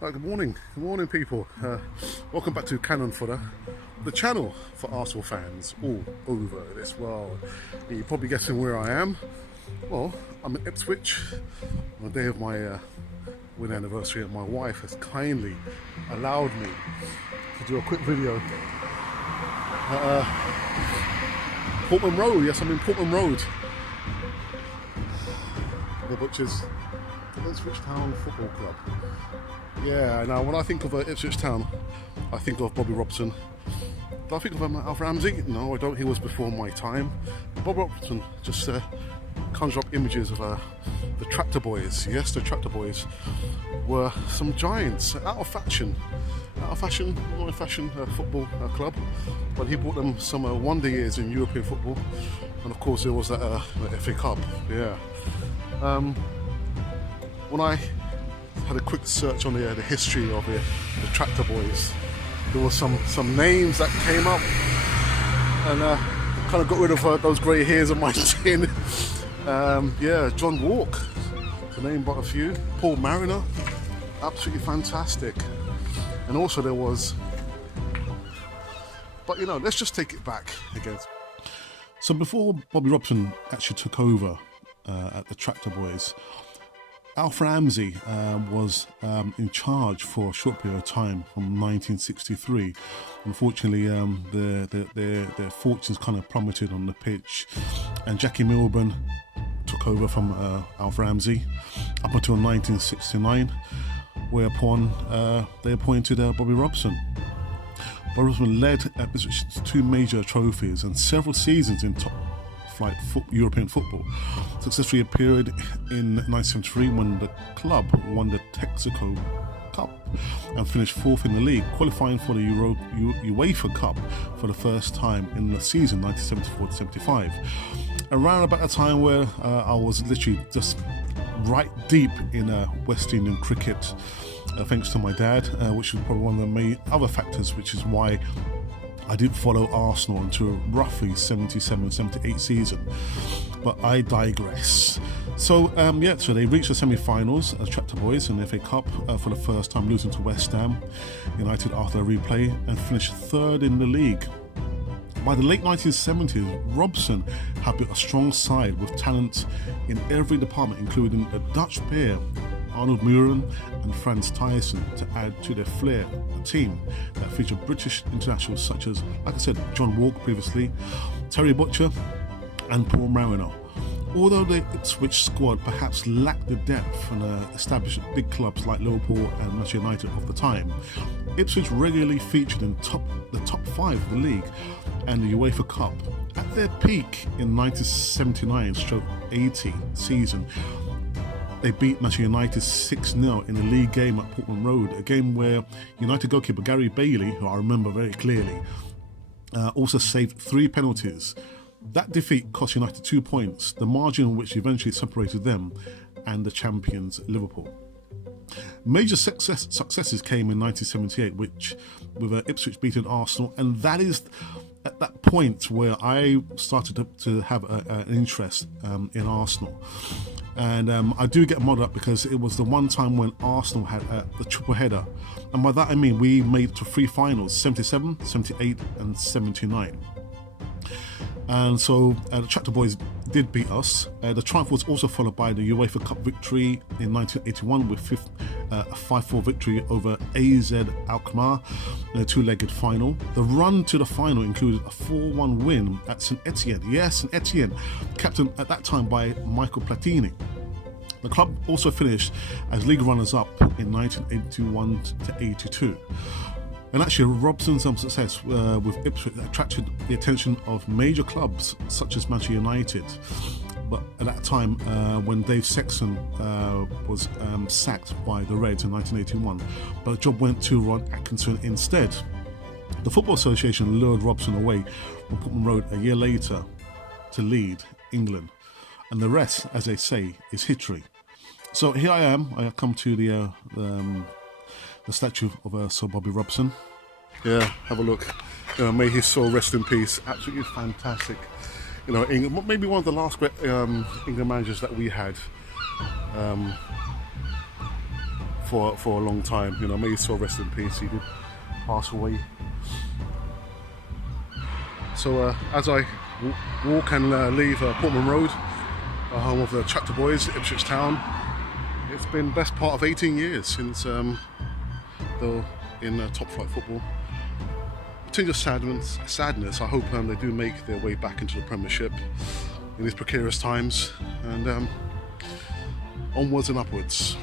Good morning people. Welcome back to Cannon Fodder, the channel for Arsenal fans all over this world. You're probably guessing where I am. Well, I'm in Ipswich on the day of my wedding anniversary, and my wife has kindly allowed me to do a quick video. Portman Road, yes, I'm in Portman Road, which is the Ipswich Town Football Club. Yeah, now when I think of Ipswich Town, I think of Bobby Robson. Do I think of Alf Ramsey? No, I don't. He was before my time. Bobby Robson just conjure up images of the Tractor Boys. Yes, the Tractor Boys were some giants, out of fashion football club. But he brought them some wonder years in European football, and of course there was that FA Cup. Yeah. When I had a quick search on the history of the Tractor Boys, there was some names that came up, and kind of got rid of those grey hairs on my chin. Yeah, John Walk, to name but a few. Paul Mariner, absolutely fantastic. And also there was, but you know, let's just take it back again. So before Bobby Robson actually took over at the Tractor Boys, Alf Ramsey was in charge for a short period of time from 1963. Unfortunately, their fortunes kind of plummeted on the pitch, and Jackie Milburn took over from Alf Ramsey up until 1969, whereupon they appointed Bobby Robson. Bobby Robson led Ipswich to two major trophies and several seasons in top flight European football. Successfully appeared in 1973 when the club won the Texaco Cup and finished fourth in the league, qualifying for the UEFA Cup for the first time in the season 1974-75. Around about a time where I was literally just right deep in West Indian cricket, thanks to my dad, which was probably one of the main other factors, which is why I didn't follow Arsenal until roughly 77-78 season, but I digress. So so they reached the semi-finals as Tractor Boys in the FA Cup for the first time, losing to West Ham United after a replay, and finished third in the league. By the late 1970s, Robson had built a strong side with talent in every department, including a Dutch pair, Arnold Muren and Frans Thijssen, to add to their flair, a team that featured British internationals such as, like I said, John Walk previously, Terry Butcher and Paul Mariner. Although the Ipswich squad perhaps lacked the depth and established big clubs like Liverpool and Manchester United of the time, Ipswich regularly featured in the top five of the league and the UEFA Cup. At their peak in 1979-80 season, they beat Manchester United 6-0 in a league game at Portman Road, a game where United goalkeeper Gary Bailey, who I remember very clearly, also saved 3 penalties. That defeat cost United 2 points, the margin which eventually separated them and the champions Liverpool. Major successes came in 1978, with Ipswich beating Arsenal, and that is at that point where I started to have an interest in Arsenal. And I do get muddled up because it was the one time when Arsenal had the triple header, and by that I mean we made it to 3 finals, 77, 78 and 79. And so the Tractor Boys did beat us. The triumph was also followed by the UEFA Cup victory in 1981 with a 5-4 victory over AZ Alkmaar in a 2-legged final. The run to the final included a 4-1 win at St Etienne. Yes, St Etienne, captained at that time by Michael Platini. The club also finished as league runners-up in 1981-82. And actually, Robson's success with Ipswich attracted the attention of major clubs such as Manchester United. But at that time, when Dave Sexton was sacked by the Reds in 1981, but the job went to Ron Atkinson instead. The Football Association lured Robson away from Portman Road a year later to lead England. And the rest, as they say, is history. So here I am. I come to the statue of Sir Bobby Robson. Yeah, have a look. May his soul rest in peace. Absolutely fantastic. You know, maybe one of the last great England managers that we had. for a long time. You know, may his soul rest in peace. He did pass away. So as I walk and leave Portman Road, home of the Tractor Boys, Ipswich Town, it's been the best part of 18 years since they were in top flight football. A tinge of sadness. I hope they do make their way back into the Premiership in these precarious times, and onwards and upwards.